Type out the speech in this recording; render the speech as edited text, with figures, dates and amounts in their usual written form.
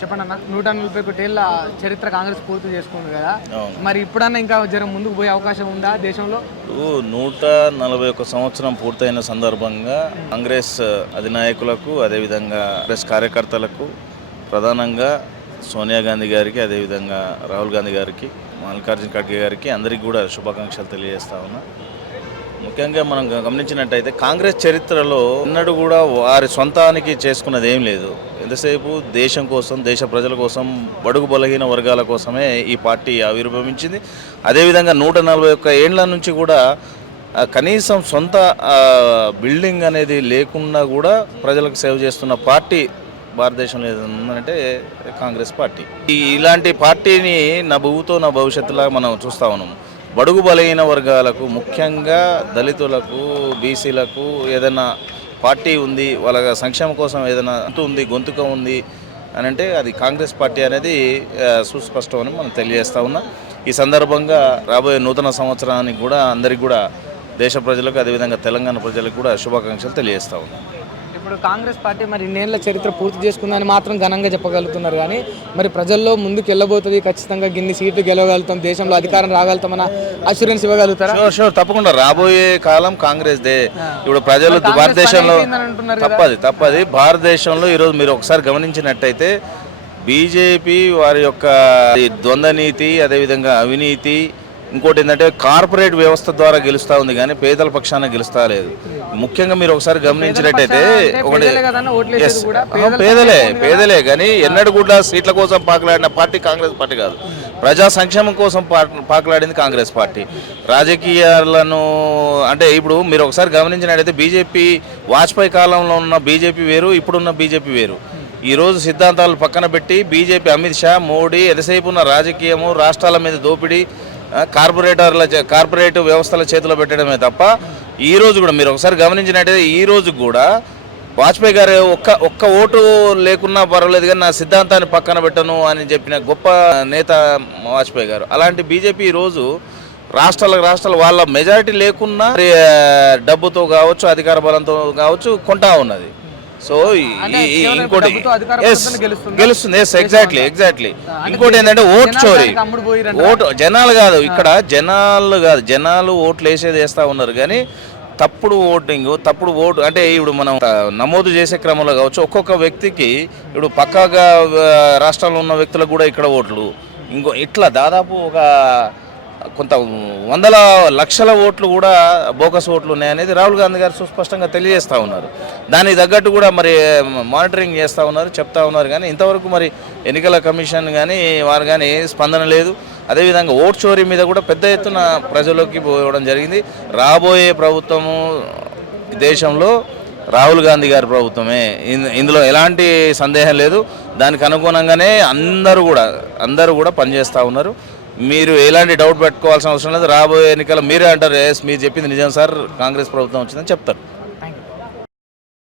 చెప్పండి అన్న. 141 ఏళ్ళ చరిత్ర కాంగ్రెస్ పూర్తి చేసుకుంది కదా, మరి ఇప్పుడన్నా ఇంకా జర ముందుకు పోయే అవకాశం ఉందా దేశంలో? 141 సంవత్సరం పూర్తయిన సందర్భంగా కాంగ్రెస్ అధినాయకులకు, అదేవిధంగా కాంగ్రెస్ కార్యకర్తలకు, ప్రధానంగా సోనియా గాంధీ గారికి, అదేవిధంగా రాహుల్ గాంధీ గారికి, మల్లికార్జున ఖర్గే గారికి అందరికీ కూడా శుభాకాంక్షలు తెలియజేస్తా ఉన్నా. ముఖ్యంగా మనం గమనించినట్టయితే కాంగ్రెస్ చరిత్రలో ఎన్నడూ కూడా వారి సొంతానికి చేసుకున్నది ఏం లేదు. ఎంతసేపు దేశం కోసం, దేశ ప్రజల కోసం, బడుగు బలహీన వర్గాల కోసమే ఈ పార్టీ ఆవిర్భవించింది. అదేవిధంగా 141 ఏండ్ల నుంచి కూడా కనీసం సొంత బిల్డింగ్ అనేది లేకుండా కూడా ప్రజలకు సేవ చేస్తున్న పార్టీ భారతదేశంలో ఏదంటే కాంగ్రెస్ పార్టీ. ఇలాంటి పార్టీని నా భూతో నా భవిష్యత్తులా మనం చూస్తూ ఉన్నాం. బడుగు బలహీన వర్గాలకు, ముఖ్యంగా దళితులకు, బీసీలకు ఏదైనా పార్టీ ఉంది, వాళ్ళ సంక్షేమం కోసం ఏదైనా గొంతుక ఉంది అని అంటే అది కాంగ్రెస్ పార్టీ అనేది సుస్పష్టం అని మనం తెలియజేస్తా ఉన్నా. ఈ సందర్భంగా రాబోయే నూతన సంవత్సరానికి కూడా అందరికీ కూడా దేశ ప్రజలకు, అదేవిధంగా తెలంగాణ ప్రజలకు కూడా శుభాకాంక్షలు తెలియజేస్తా ఉన్నాం. ఇప్పుడు కాంగ్రెస్ పార్టీ మరి ఇన్నేళ్ల చరిత్ర పూర్తి చేసుకుందని మాత్రం ఘనంగా చెప్పగలుగుతున్నారు, కానీ మరి ప్రజల్లో ముందుకు వెళ్ళబోతుంది, ఖచ్చితంగా గిన్ని సీట్లు గెలవగలుగుతాం, దేశంలో అధికారం రాగలుగుతామన్న అష్యూరెన్స్ ఇవ్వగలుగుతారా? షూర్, తప్పకుండా. రాబోయే కాలం కాంగ్రెస్ దే. ఇప్పుడు ప్రజలు భారతదేశంలో తప్పది భారతదేశంలో ఈరోజు మీరు ఒకసారి గమనించినట్టయితే బీజేపీ వారి యొక్క ద్వంద్వ నీతి, అదేవిధంగా అవినీతి, ఇంకోటి ఏంటంటే కార్పొరేట్ వ్యవస్థ ద్వారా గెలుస్తూ ఉంది, కానీ పేదల పక్షాన గెలుస్తా లేదు. ముఖ్యంగా మీరు ఒకసారి గమనించినట్టయితే ఒకటి పేదలే కానీ ఎన్నడూ కూడా సీట్ల కోసం పాకులాడిన పార్టీ కాంగ్రెస్ పార్టీ కాదు. ప్రజా సంక్షేమం కోసం పాకులాడింది కాంగ్రెస్ పార్టీ. రాజకీయాలను అంటే ఇప్పుడు మీరు ఒకసారి గమనించినట్టయితే బీజేపీ వాజ్పేయి కాలంలో ఉన్న బీజేపీ వేరు, ఇప్పుడున్న బీజేపీ వేరు. ఈరోజు సిద్ధాంతాలు పక్కన పెట్టి బీజేపీ అమిత్ షా, మోడీ ఎంతసేపు ఉన్న రాజకీయము, రాష్ట్రాల మీద దోపిడీ, కార్పొరేట్ వ్యవస్థల చేతిలో పెట్టడమే తప్ప ఈరోజు కూడా మీరు ఒకసారి గమనించినట్టయితే ఈరోజు కూడా వాజ్పేయి గారు ఒక్క ఓటు లేకున్నా పర్వాలేదు కానీ నా సిద్ధాంతాన్ని పక్కన పెట్టను అని చెప్పిన గొప్ప నేత వాజ్పేయి గారు. అలాంటి బీజేపీ ఈరోజు రాష్ట్రాల వాళ్ళ మెజారిటీ లేకున్నా డబ్బుతో కావచ్చు, అధికార బలంతో కావచ్చు కొంటా ఉన్నది. సో ఇంకోటి గెలుస్తుంది. ఎగ్జాక్ట్లీ. ఇంకోటి ఏంటంటే ఓటు చోరీ. జనాలు కాదు, ఇక్కడ జనాలు ఓట్లు వేసేది ఉన్నారు, కానీ తప్పుడు ఓటు అంటే ఇప్పుడు మనం నమోదు చేసే క్రమంలో కావచ్చు, ఒక్కొక్క వ్యక్తికి ఇప్పుడు పక్కాగా రాష్ట్రంలో ఉన్న వ్యక్తులకు కూడా ఇక్కడ ఓట్లు ఇట్లా దాదాపు ఒక కొంత వందల లక్షల ఓట్లు కూడా బోకస్ ఓట్లు ఉన్నాయనేది రాహుల్ గాంధీ గారు సుస్పష్టంగా తెలియజేస్తూ ఉన్నారు. దానికి తగ్గట్టు కూడా మరి మానిటరింగ్ చేస్తూ ఉన్నారు, చెప్తా ఉన్నారు, కానీ ఇంతవరకు మరి ఎన్నికల కమిషన్ కానీ వారు కానీ స్పందన లేదు. అదేవిధంగా ఓటు చోరీ మీద కూడా పెద్ద ఎత్తున ప్రజల్లోకి పోవడం జరిగింది. రాబోయే ప్రభుత్వము దేశంలో రాహుల్ గాంధీ గారి ప్రభుత్వమే, ఇందులో ఎలాంటి సందేహం లేదు. దానికి అనుగుణంగానే అందరూ కూడా పనిచేస్తూ ఉన్నారు. మీరు ఎలాంటి డౌట్ పెట్టుకోవాల్సిన అవసరం లేదు. రాబోయే ఎన్నికల్లో మీరే అంటారు, మీరు చెప్పింది నిజం సార్, కాంగ్రెస్ ప్రభుత్వం వచ్చిందని చెప్తారు.